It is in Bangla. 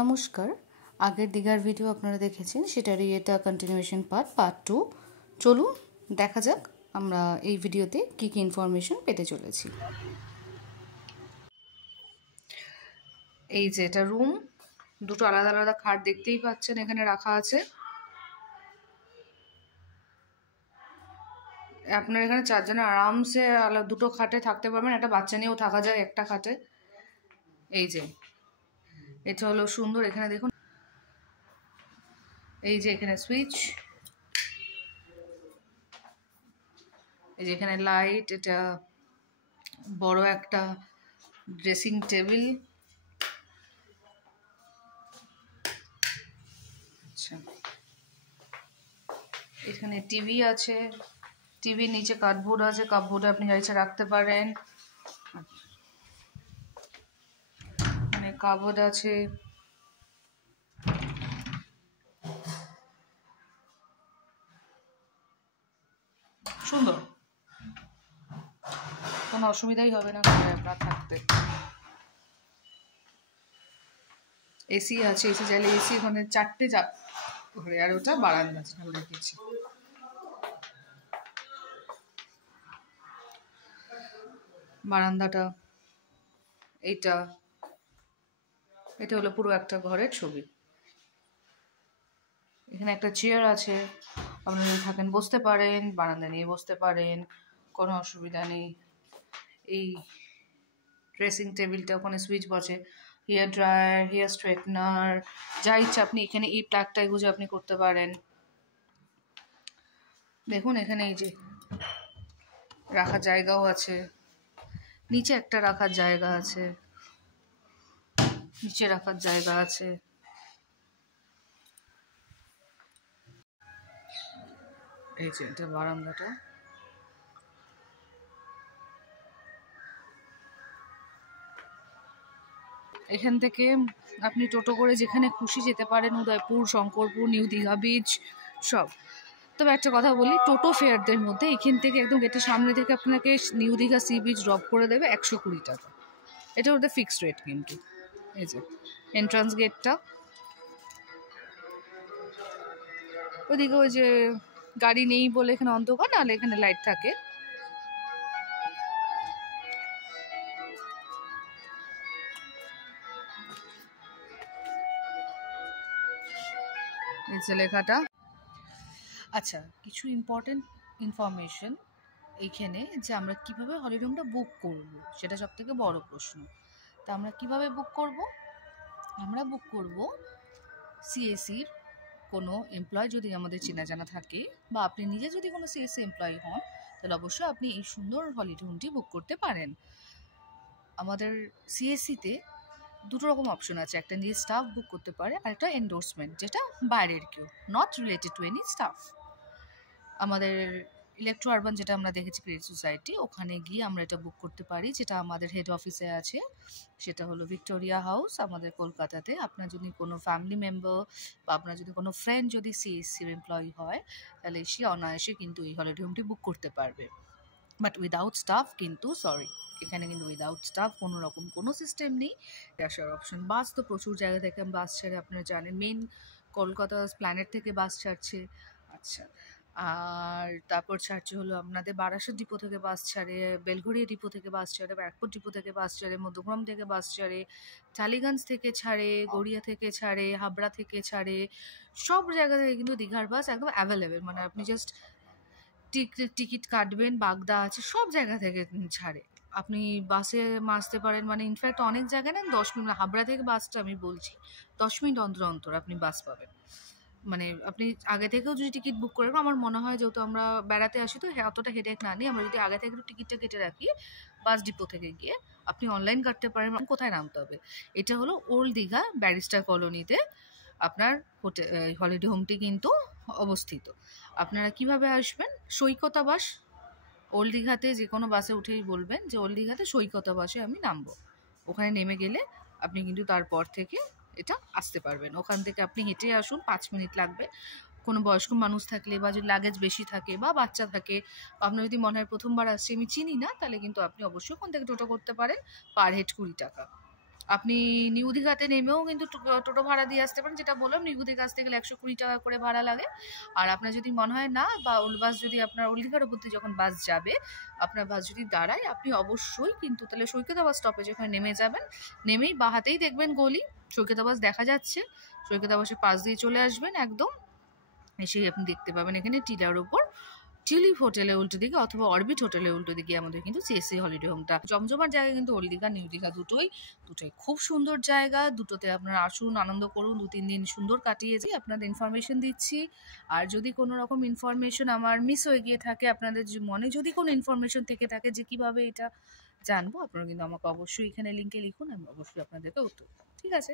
নমস্কার। আগের দীঘার ভিডিও আপনারা দেখেছেন, সেটারই এটা কন্টিনিউয়েশন পার্ট 2। চলুন দেখা যাক আমরা এই ভিডিওতে কী কী ইনফরমেশন পেতে চলেছি। এই যে এটা রুম, দুটো আলাদা আলাদা খাট দেখতেই পাচ্ছেন এখানে রাখা আছে। আপনার এখানে চারজনে আরামসে দুটো খাটে থাকতে পারবেন, একটা বাচ্চা নিয়েও থাকা যায় একটা খাটে। এই যে এটা হলো সুন্দর, এখানে দেখুন এই যে এখানে সুইচ, এই যে এখানে লাইট, এটা বড় একটা ড্রেসিং টেবিল। আচ্ছা, এখানে টিভি আছে, টিভির নিচে কাপবোর্ড আছে, কাপবোর্ডে আপনি যা ইচ্ছা রাখতে পারেন। মানে কাপবোর্ড আছে, সুন্দর, কোনো অসুবিধাই হবে না আপনার থাকতে। এসি আছে, এসি চাইলে এসি ওখানে 4টে ঘরে, আর ওটা বারান্দা রেখেছি। বারান্দাটা এটা হলো পুরো একটা ঘরের ছবি। এখানে একটা চেয়ার আছে, আপনারা যদি থাকেন বসতে পারেন, বারান্দা নিয়ে বসতে পারেন, কোনো অসুবিধা নেই। এই ড্রেসিং টেবিলটা, ওখানে সুইচ বসে, হেয়ার ড্রায়ার, হেয়ার স্ট্রেটনার, যা ইচ্ছা আপনি এখানে এই প্লাগটাই গুঁজে আপনি করতে পারেন। দেখুন এখানে এই যে রাখার জায়গাও আছে, নিচে একটা রাখার জায়গা আছে, নিচে রাখার জায়গা আছে। এই যে এটা বারান্দাটা, এখান থেকে আপনি টোটো করে যেখানে খুশি যেতে পারেন, উদয়পুর, শঙ্করপুর, নিউ দীঘা বিচ সব। তবে একটা কথা বলি, টোটো ফেয়ারদের মধ্যে এখান থেকে একদম গেটের সামনে থেকে আপনাকে new Digha sea beach drop করে দেবে 120 টাকা। এটা ওদের ফিক্সড রেট কিন্তু। এই যে এন্ট্রান্স গেটটা, ওদিকে ওই যে গাড়ি নেই বলে এখানে অন্ধকার, নাহলে এখানে লাইট থাকে। এই যে লেখাটা। আচ্ছা, কিছু ইম্পর্টেন্ট ইনফরমেশন এইখানে, যে আমরা কিভাবে হলিডে বুক করব, সেটা সব থেকে বড় প্রশ্ন। তা আমরা কিভাবে বুক করব? আমরা বুক করব সিএসির কোনো এমপ্লয় যদি আমাদের চেনা জানা থাকে, বা আপনি নিজে যদি কোনো সিএসসি এমপ্লয়ি হন, তাহলে অবশ্যই আপনি এই সুন্দর হলিডে হোমটি বুক করতে পারেন। আমাদের সিএসসিতে দুটো রকম অপশন আছে, একটা নিজে স্টাফ বুক করতে পারে, আর একটা এন্ডোর্সমেন্ট, যেটা বাইরের কেউ, not related to any staff. আমাদের ইলেকট্রো আরবান, যেটা আমরা দেখেছি ক্রেডিট সোসাইটি, ওখানে গিয়ে আমরা এটা বুক করতে পারি, যেটা আমাদের হেড অফিসে আছে। সেটা হলো ভিক্টোরিয়া হাউস, আমাদের কলকাতাতে। আপনার যদি কোনো ফ্যামিলি মেম্বার বা আপনার যদি কোনো ফ্রেন্ড যদি সিএসসির এমপ্লয়ি হয়, তাহলে সে অনায়াসে কিন্তু এই হলিডে হোমটি বুক করতে পারবে। বাট উইদাউট স্টাফ কিন্তু, সরি, এখানে কিন্তু উইদাউট স্টাফ কোনো রকম কোনো সিস্টেম নেই। আসার অপশন, বাস তো প্রচুর জায়গা থেকে বাস ছাড়ে, আপনারা জানেন, মেন কলকাতা প্ল্যানেট থেকে বাস ছাড়ছে। আচ্ছা, আর তারপর ছাড়ছে হলো আপনাদের বারাসাত ডিপো থেকে বাস ছাড়ে, বেলঘড়িয়া ডিপো থেকে বাস ছাড়ে, ব্যারাকপুর ডিপো থেকে বাস ছাড়ে, মধ্যগ্রাম থেকে বাস ছাড়ে, টালিগঞ্জ থেকে ছাড়ে, গড়িয়া থেকে ছাড়ে, হাবড়া থেকে ছাড়ে। সব জায়গা থেকে কিন্তু দীঘার বাস একদম অ্যাভেলেবেল। মানে আপনি জাস্ট টিকিট কাটবেন, বাগদা আছে, সব জায়গা থেকে ছাড়ে। আপনি বাসে আসতে পারেন, মানে ইনফ্যাক্ট অনেক জায়গায় না 10 মিনিট, হাবড়া থেকে বাসটা আমি বলছি 10 মিনিট অন্তর অন্তর আপনি বাস পাবেন। মানে আপনি আগে থেকেও যদি টিকিট বুক করেন, আমার মনে হয় যেহেতু আমরা বেড়াতে আসি তো অতটা হেডেক না নিই, আমরা যদি আগে থেকে একটু টিকিটটা কেটে রাখি বাস ডিপো থেকে গিয়ে, আপনি অনলাইন কাটতে পারেন। কোথায় নামতে হবে? এটা হলো ওল্ড দীঘা ব্যারিস্টার কলোনিতে আপনার হলিডে হোমটি কিন্তু অবস্থিত। আপনারা কিভাবে আসবেন? সৈকতা বাস, ওল্ড দীঘাতে যে কোনো বাসে উঠেই বলবেন যে ওল্ড দীঘাতে সৈকতা বাসে আমি নামবো। ওখানে নেমে গেলে আপনি কিন্তু তারপর থেকে এটা আসতে পারবেন। ওখান থেকে আপনি হেঁটে আসুন, 5 মিনিট লাগবে। কোনো বয়স্ক মানুষ থাকলে, বা যদি লাগেজ বেশি থাকে, বা বাচ্চা থাকে, আপনার যদি মনে হয় প্রথমবার আসছে আমি চিনি না, তাহলে কিন্তু আপনি অবশ্যই ওখান থেকে টোটো করতে পারেন, পার হেড 20 টাকা। আপনি নিউ দীঘাতে নেমেও কিন্তু টোটো ভাড়া দিয়ে আসতে পারেন, যেটা বললাম নিউ দীঘা আসতে গেলে 120 টাকা করে ভাড়া লাগে। আর আপনার যদি মনে হয় না, বা ওল্ড বাস যদি আপনার ওল্ড দীঘার উপর দিয়ে যখন বাস যাবে, আপনার বাস যদি দাঁড়ায়, আপনি অবশ্যই কিন্তু তাহলে সৈকতাবাস স্টপেজ ওখানে নেমে যাবেন। নেমেই বাঁ হাতেই দেখবেন গলি, সৈকতাবাস দেখা যাচ্ছে, সৈকতাবাসের পাশ দিয়ে চলে আসবেন একদম, এসেই আপনি দেখতে পাবেন এখানে টিলার ওপর টিউলিপ হোটেলের উল্টো দিকে অথবা অরবিট হোটেলের উল্টো দিকে আমাদের কিন্তু সিএসসি হলিডে হোমটা। জমজমার জায়গা কিন্তু ওল্ড দীঘা নিউ দীঘা দুটোই খুব সুন্দর জায়গা। দুটোতে আপনারা আসুন, আনন্দ করুন, 2-3 দিন সুন্দর কাটিয়ে যাই। আপনাদের ইনফরমেশন দিচ্ছি। আর যদি কোনো রকম ইনফরমেশন আমার মিস হয়ে গিয়ে থাকে, আপনাদের মনে যদি কোনো ইনফরমেশন থেকে থাকে যে কিভাবে এটা জানবো, আপনারা কিন্তু আমাকে অবশ্যই এখানে লিঙ্কে লিখুন, আমি অবশ্যই আপনাদেরকে উত্তর দেবো। ঠিক আছে?